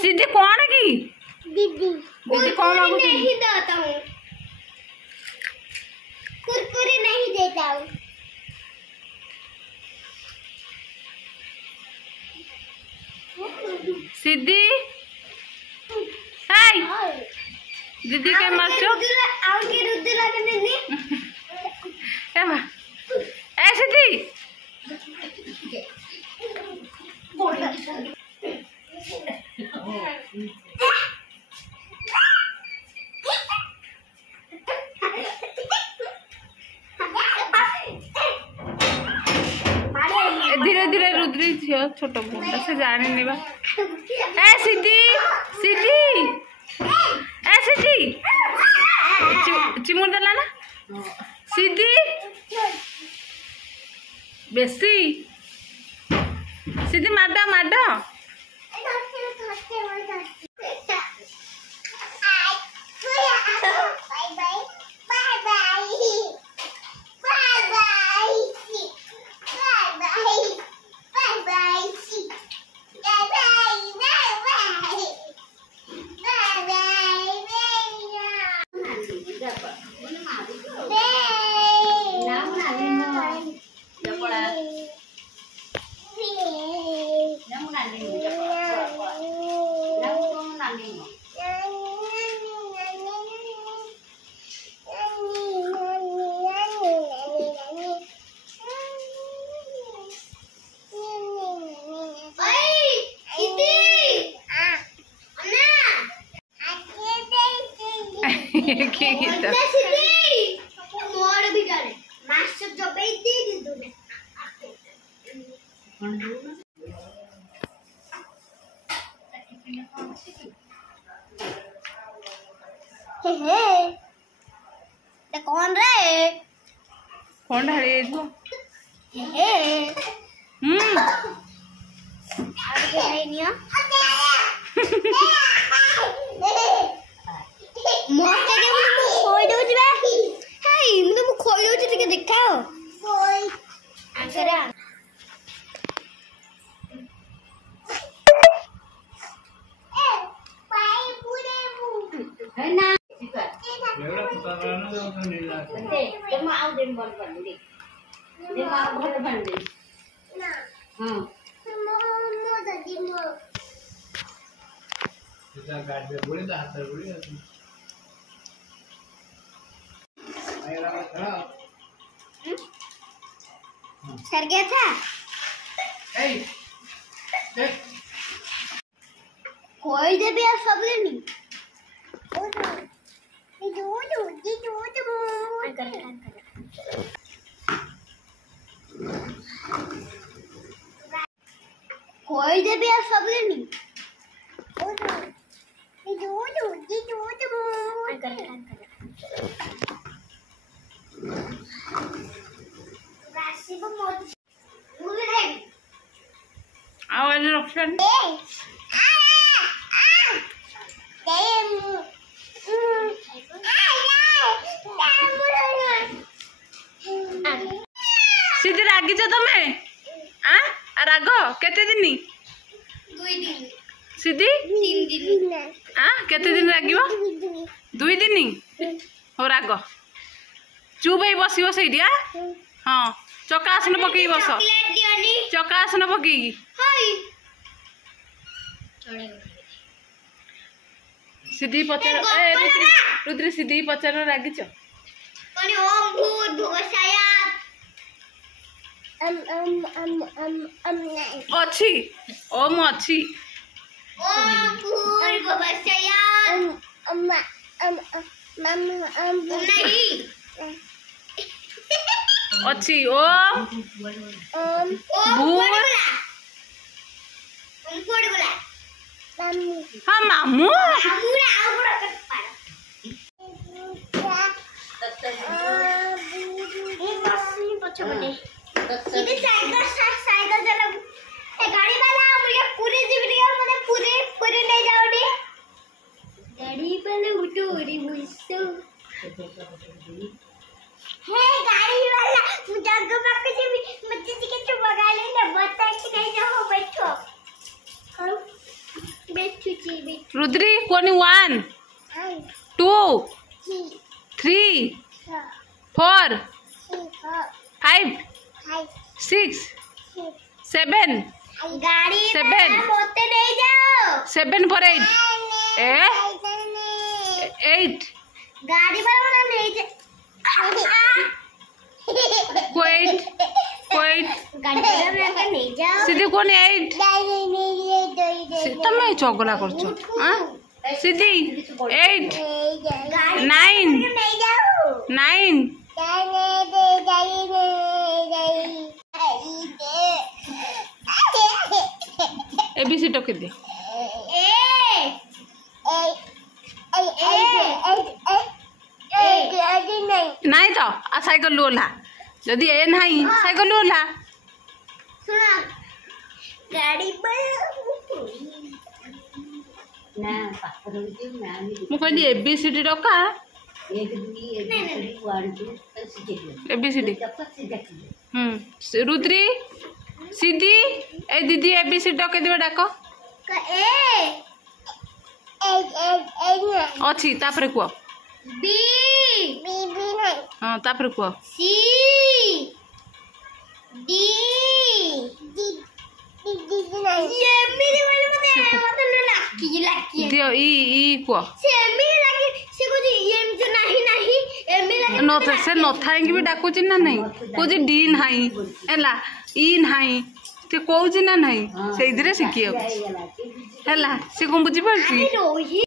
सीधी कौन की दीदी दीदी कौन मांगू नहीं देता हूँ, कुरकुरे नहीं देता हूँ। सीधी हाय दीदी के मारचो आगे रुद्र लगा नहीं ए मां ए सीधी धीरे धीरे रुद्री झील छोट मुंडा से जाने नहीं बा ए सीधी सीधी ए सीधी चिमुर देला ना सीधी बेसी सीधी माडा माडा कौन रे कौन ढाड़ी हे आगे नहीं मत के मु खोई दउ जिबा हे मु तो खोई दउ छि ଟିକେ देखाओ खोई आखरा ए पाई पूरे मु है ना एवढा पुतारानं जाऊन नेला ते मग आउ दे बंद कर दे ते मग घर बंद दे ना हां मो दादी मो तुझ्या गाडीवर गोळी दा हात गोळी असते आयला खरा सर गया था ए देख कोई दे भी सब लेनी कोई दे भी सब लेनी आवाज रक्षण सीधी रागिच तमे राग केते दिन 2 दिन सीधी 3 दिन केते दिन रागिबो 2 दिन हो राग चुप हे बसिबो सेठी हां चका आसन पकई बस चॉकलेट दियोनी चका आसन पकई हाय सीधी पचार ए रुद्री सीधी पचार रागिच कोनी ओम भूर्भुवस्सुः अच्छी ओम अच्छी ओम भूर्भुवस्सुः नहीं अच्छी ओम भूर हाँ मामू मामू रा आउ बड़ा कर पारा पछपटे सीधे साइकिल चला ए गाड़ी वाला मुझे पूरी जीवनी मुझे पूरी पूरी ले जाओ डी गाड़ी वाला उठोरी मुझसे हे गाड़ी वाला मुझे आगे बाकी से मुझे के तो बगा लेना बता कि नहीं जाओ बैठो हम बैठो जी बैठो रुद्री कोनी 1 2 3 4 5 6 7 गाड़ी 7 होते नहीं जाओ 7 for 8 8 गाड़ी वाला नहीं जा कोई गाड़ी वाला नहीं जाओ सीधी कोनी 8 तमे चगला करछो हां सीधी 8 9 नहीं जाओ 9 एबीसी टके दे नहीं तो आ साइकिल लोला जदि ए नहीं साइकिल लोला सुना गाड़ी ना पाखर होती ना मु कहली एबीसीडी डका 1 2 1 2 एबीसीडी तब सीधा रुद्री सीधी ए दीदी एबीसी डके दिबे डाको अछि तापरे को बी हां तापरे को सी डी ये मेरे वाले मतलब लकी दियो ई को से मेरे लकी से कुछ ये जो नहीं मेरे लकी न तो से न थाएंगे भी डाकू ना नहीं कुछ डी नहीं एला ई नहीं ते कहू ना नहीं से इधरे सिखियो गला हैला से को बुझी पड़ती रोही